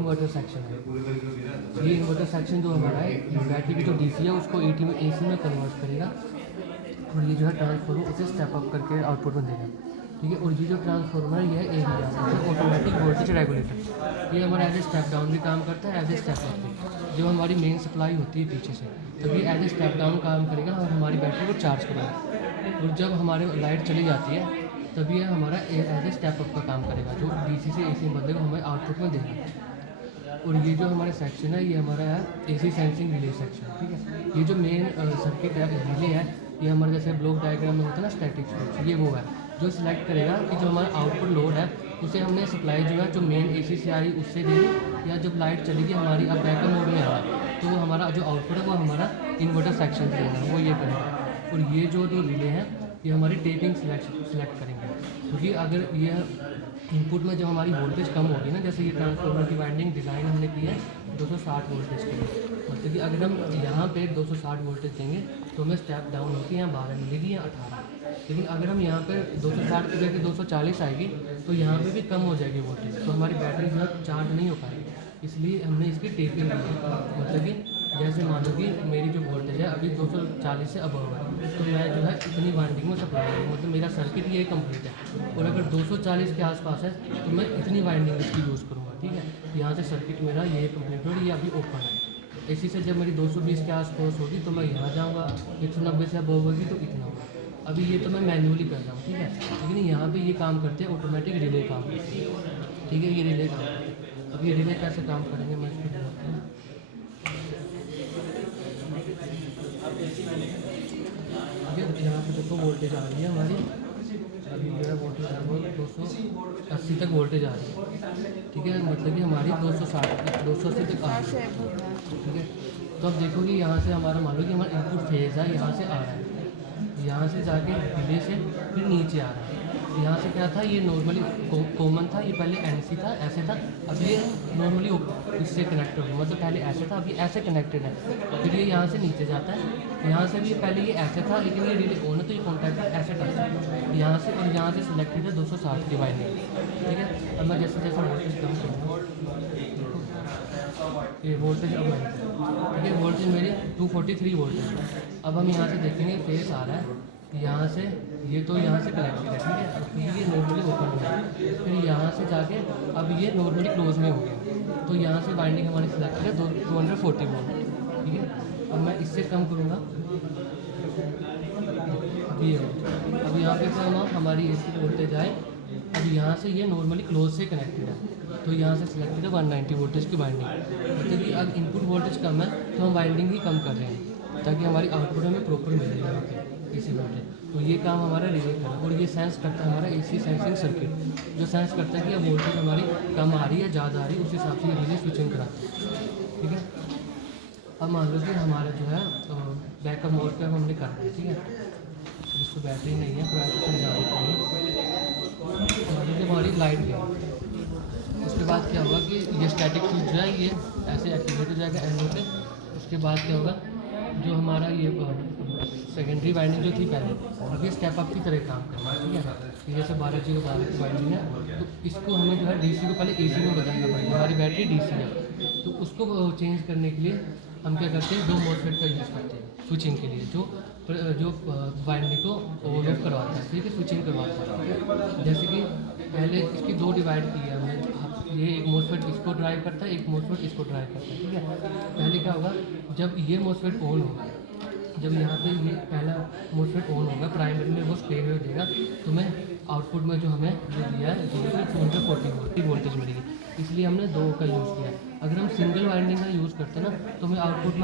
Inverter section है। ये inverter section जो हमारा है बैटरी की जो डीसी है उसको एटी में एसी में कन्वर्ट करेगा और ये जो है ट्रांसफार्मर उसे स्टेप अप करके आउटपुट में देगा। ठीक है, और ये जो ट्रांसफार्मर है ये ऑटोमेटिक वोल्टेज रेगुलेटर, ये हमारा एज ए स्टेप डाउन भी काम करता है, एज ए स्टेप अप भी। जो हमारी मेन सप्लाई होती है पीछे से, तब ये as a step down calm करेगा और हमारी बैटरी को चार्ज करेगा। और जब हमारे लाइट चली जाती है तभी ये हमारा एज ए स्टेप अप का काम करेगा, जो डीसी से एसी में बदलेगा हमें आउटपुट में देगा। और ये जो हमारे सेक्शन है ये हमारा है एसी सेंसिंग रिले सेक्शन। ठीक है, ये जो मेन सर्किट है रिले है, ये हमारे जैसे ब्लॉक डायग्राम में होता है ना स्टैटिक स्विच, ये वो है जो सिलेक्ट करेगा कि जो हमारा आउटपुट लोड है उसे हमने सप्लाई जो है जो मेन एसी से आ रही उससे देनी, या जब लाइट चलेगी हमारी अब बैकअप मोड में आ रहा है तो हमारा जो आउटपुट है वो हमारा इन्वर्टर सेक्शन से देना है, वो ये करेगा। और ये जो रिले है ये हमारी टेपिंग सिलेक्ट करेंगे, क्योंकि अगर ये इनपुट में जो हमारी वोल्टेज कम होगी ना, जैसे ये ट्रांसफार्मर की वाइंडिंग डिज़ाइन हमने की है 260 वोल्टेज के लिए, मतलब कि अगर हम यहाँ पे 260 वोल्टेज देंगे तो हमें स्टेप डाउन होकर यहाँ 12 मिलेगी या 18। लेकिन अगर हम यहाँ पर 260 की जगह 240 आएगी तो यहाँ पे भी कम हो जाएगी वोल्टेज, तो हमारी बैटरी जो है चार्ज नहीं हो पाएगी। इसलिए हमने इसकी टेपिंग की है, मतलब कि जैसे मान लो कि मेरी जो वोल्टेज है अभी 240 से अबव है तो मैं जो है इतनी वाइंडिंग में सप्लाई करूँ, मतलब मेरा सर्किट ये कंप्लीट है। और अगर 240 के आसपास है तो मैं इतनी वाइंडिंग इसकी यूज़ करूँगा। ठीक है, यहाँ से सर्किट मेरा ये कंप्लीट हो, ये अभी ओपन है। इसी से जब मेरी 220 के आसपास होगी तो मैं यहाँ जाऊँगा, 190 से अबव होगी तो इतना होगा। अभी ये तो मैं मैन्युअली कर रहा हूँ। ठीक है, लेकिन यहाँ पे ये काम करते हैं ऑटोमेटिक रिले काम करते हैं। ठीक है, ये रिले काम करते हैं। अब ये रिले कैसे काम करेंगे मैं इसको दिखाता हूँ। ठीक है, यहाँ पे देखो वोल्टेज आ रही है हमारी, अभी जो है वोल्टेज है वो 280 तक वोल्टेज आ रही है। ठीक है, मतलब कि हमारी 280 तक आ रही है। ठीक है, तो अब देखो कि यहाँ से हमारा मान लो कि हमारा इनपुट फेज है यहाँ से आ रहा है, यहाँ से जाके रिले से फिर नीचे आ रहा है। यहाँ से क्या था, ये नॉर्मली कॉमन था, ये पहले एनसी था ऐसे था, अब ये नॉर्मली इससे कनेक्टेड हो, मतलब पहले ऐसे था अभी ऐसे कनेक्टेड है। फिर ये यहाँ से नीचे जाता है, यहाँ से भी पहले ये ऐसे था लेकिन ये रिले ऑन है तो ये कॉन्टैक्ट ऐसे करता है यहाँ से, और यहाँ से सिलेक्टेड है 260 की वाइंडिंग। ठीक है, अब मैं जैसे जैसे वोल्टेज कम करूँगा, ये वोल्टेज अब ठीक है, वोल्टेज मेरी 243 वोल्टेज है। अब हम यहाँ से देखेंगे फेस आ रहा है यहाँ से, ये तो यहाँ से कनेक्टेड है। ठीक है, क्योंकि ये नॉर्मली ओपन हो गया, फिर यहाँ से जाके अब ये नॉर्मली क्लोज में हो गया, तो यहाँ से वाइंडिंग हमारी सिलेक्टेड है 240 वोल्ट। ठीक है, अब मैं इससे कम करूँगा, ये अब यहाँ पे क्या हुआ हमारी एसी वोल्टेज आए, अब यहाँ से ये नॉर्मली क्लोज से कनेक्टेड है तो यहाँ से सिलेक्टेड है 190 वोल्टेज की वाइंडिंग। मतलब कि अब इनपुट वोल्टेज कम है तो हम वाइंडिंग ही कम कर रहे हैं ताकि हमारी आउटपुट हमें प्रॉपर मिले यहाँ पे एसी वोल्टेज। तो ये काम हमारा रिले करा, और ये सेंस करता है हमारा एसी सेंसिंग सर्किट, जो सेंस करता है कि अब वोल्टेज हमारी कम आ रही है ज़्यादा आ रही है, उस हिसाब से रिले स्विचिंग कराते हैं। ठीक है, अब मान लो कि हमारा जो है बैकअप मोड पे हमने कर दिया। ठीक है, जिसको बैटरी नहीं है तो ऐसे समझा देते हैं। जब हमारी लाइट गई उसके बाद क्या होगा कि ये स्टैटिक स्विच जो है ये ऐसे एक्टिवेट हो जाएगा एंड पे। उसके बाद क्या होगा, जो हमारा ये सेकेंडरी वाइंडिंग जो थी पहले, अब ये स्टेप अप की तरह काम करना है। ठीक है, जैसे 12 की वाइंडिंग है तो इसको हमें जो है डीसी को पहले एसी में बदलना पड़ेगा। हमारी बैटरी डीसी है तो उसको चेंज करने के लिए हम क्या करते हैं, 2 मॉसफेट का यूज़ करते हैं स्विचिंग के लिए, जो वाइंडिंग को ओवर ऑफ करवाता है। ठीक है, स्विचिंग करवाता है। ठीक है, जैसे कि पहले इसकी 2 डिवाइड की है हमने, ये एक मॉसफेट इसको ड्राइव करता है, एक मॉसफेट इसको ड्राइव करता है। ठीक है, पहले क्या होगा, जब ये मॉसफेट ऑन होगा, जब यहाँ पे ये पहला मॉसफेट ऑन होगा प्राइमरी में वो स्प्रे हो देगा तो मैं आउटपुट में जो हमें जो दिया है 240 वोल्टेज मिलेगी, इसलिए हमने 2 का यूज़ किया है। अगर हम सिंगल वाइंडिंग का यूज़ करते हैं ना तो हमें आउटपुट में